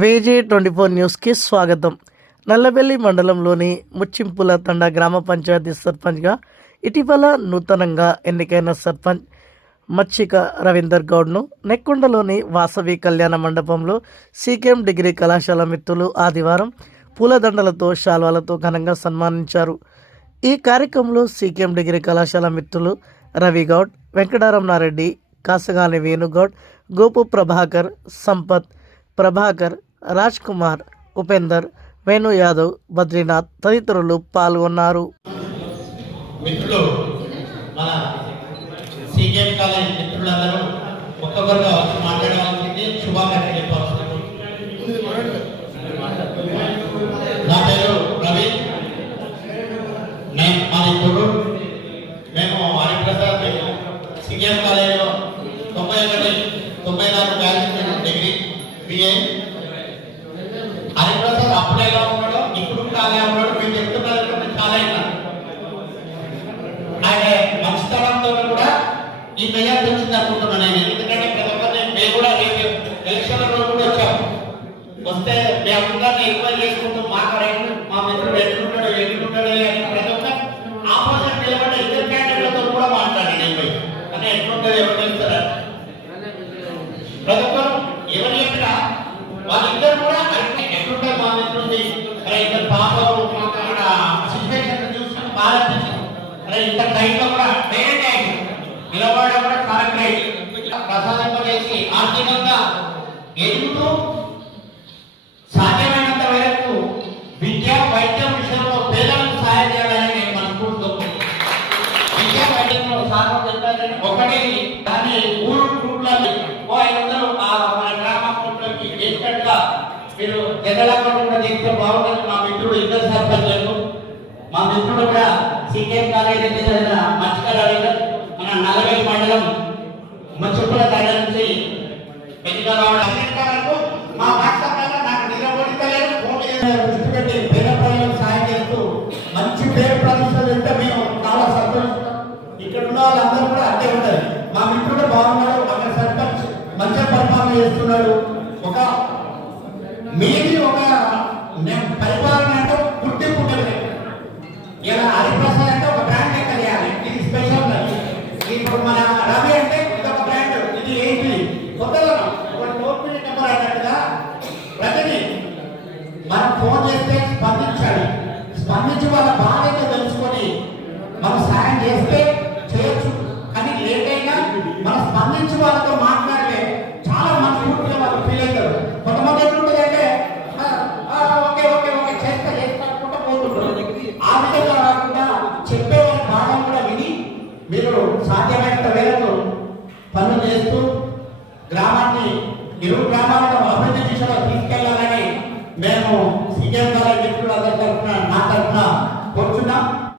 VG24 న్యూస్కి స్వాగతం. నల్లబెల్లి మండలంలోని ముచ్చింపుల తండా గ్రామ పంచాయతీ సర్పంచ్గా ఇటీవల నూతనంగా ఎన్నికైన సర్పంచ్ మచ్చిక రవీందర్ గౌడ్ను నెక్కొండలోని వాసవి కళ్యాణ మండపంలో సీకేఎం డిగ్రీ కళాశాల మిత్రులు ఆదివారం పూలదండలతో శాల్వాలతో ఘనంగా సన్మానించారు. ఈ కార్యక్రమంలో సీకేఎం డిగ్రీ కళాశాల మిత్రులు రవిగౌడ్, వెంకటరమణారెడ్డి, కాసగాని వేణుగౌడ్, గోపు ప్రభాకర్, సంపత్, ప్రభాకర్, రాజ్ కుమార్, ఉపేందర్, వేణు యాదవ్, బద్రీనాథ్ తదితరులు పాల్గొన్నారు. మిత్రులు మన సీకేఎం కాలేజ్ మిత్రులందరూ ఒక్కొక్కరుగా మాట్లాడడానికి శుభాకాంక్షలు చెప్పాల్సింది. నా పేరు రవి, నేను మా మిత్రుడు. మేము హరిప్రసాద్ సీకేఎం కాలేజ్లో 94 బ్యాలెన్స్ డిగ్రీ బిఏ. హరిప్రసాద్ అప్పుడు ఎలా ఉన్నాడో ఇప్పుడు కూడా అలా ఉన్నాడు. మేము చెప్తున్నారు చాలా అయినా ఆయన మంచితనంతో కూడా ఈ మెజార్టీ వచ్చింది అనుకుంటున్నాను నేను. ఎందుకంటే ప్రతి ఒక్కరిని మేము కూడా ఎలక్షన్లలో కూడా వచ్చాము. వస్తే మేమందరినీ ఎక్కువ చేసుకుంటూ మా మిత్రుడు ఎట్లుంటాడు అని ప్రతి ఒక్క ఆపోజిట్ నిలబడ్డ ఇద్దరు క్యాండిడేట్లతో కూడా మాట్లాడాను నేను. కానీ ఎట్లుంటుంది ఎవరు తెలుస్తారా? ప్రతి ఒక్కరు ఎవరు చెప్పినా వాళ్ళిద్దరు కూడా ఎట్లుంటారు మా మిత్రుడి ఇద్దరు పాపలు సిచ్యువేషన్ చూసుకుని బాగా అనిపించింది. ఇంత టైంలో కూడా నిలబడడం కూడా చాలా గ్రేట్. ప్రసాదింపజేసి ఆర్థికంగా ఎదుగుతూ సాధ్యమైనంత వరకు విద్యా వైద్యం విషయంలో పేదలకు సహాయం చేయాలని నేను మనస్ఫూర్తిగా విద్యా వైద్యంలో సాధన చెప్తారని ఒకటి దాన్ని ఊరు గ్రూప్లలో 500 మన గ్రామంలోకి చేసినట్టుగా మీరు జగలాగా కూడా చేస్తే బాగుంటుంది. మా మిత్రుడు ఇద్దరు సర్పంచులు, మా మిత్రుడు కూడా సీకేఎం కాలేజీ చదివిన మచ్చిక రవీందర్ మన నల్లబెల్లి మండలం ముచ్చింపుల తండా నుంచి ఎన్నిక రావడం మా వాట్సాప్ నాకు నిలబడితలేదు. దృష్టి పెట్టి పేద ప్రజలకు సాయం చేస్తూ మంచి పేరు ప్రతిష్టలు ఉంటే మేము చాలా సంతోషిస్తాం. ఇక్కడ ఉన్న వాళ్ళందరూ కూడా అంతే ఉంటారు. మా మిత్రుడు బాగున్నాడు, అక్కడ సర్పంచ్ మంచిగా పరిపాలన చేస్తున్నాడు. ఒక మీది ఒక పరిపాలన అంటే గుర్తింపు ఉంటుంది. ఇలా హరిప్రసాద్ అంటే ఒక బ్రాండ్ లెక్క చేయాలి. ఇది స్పెషల్. ఇప్పుడు మన రవి అంటే ఇది ఒక బ్రాండ్, ఇది ఏంటి కొత్తగా ఒక టోల్ ఫ్రీ నెంబర్ అన్నట్టుగా రవిని మనం ఫోన్ చేస్తే స్పందించాలి. స్పందించి వాళ్ళ బాధ్యత తెలుసుకొని మనం సాయం చేస్తే చేయొచ్చు. కానీ లేట్ అయినా మనం స్పందించి వాళ్ళతో మాట్లాడితే చాలా మనస్ఫూర్తిగా వాళ్ళు ఫీల్ అవుతారు. కొంతమంది ఎట్లుంటుంది అంటే ఓకే ఓకే ఓకే చేస్తా పోతుంటారు. ఆ విధంగా కాకుండా చెప్పే వాళ్ళ బాధను కూడా విని మీరు సాధ్యమైనంత వేలకు పనులు చేస్తూ గ్రామాన్ని ఇరు గ్రామాలను అభివృద్ధి దిశలో తీసుకెళ్లాలని మేము సీకేఎం కాలేజ్ మిత్రులందరి తరఫున నా తరఫున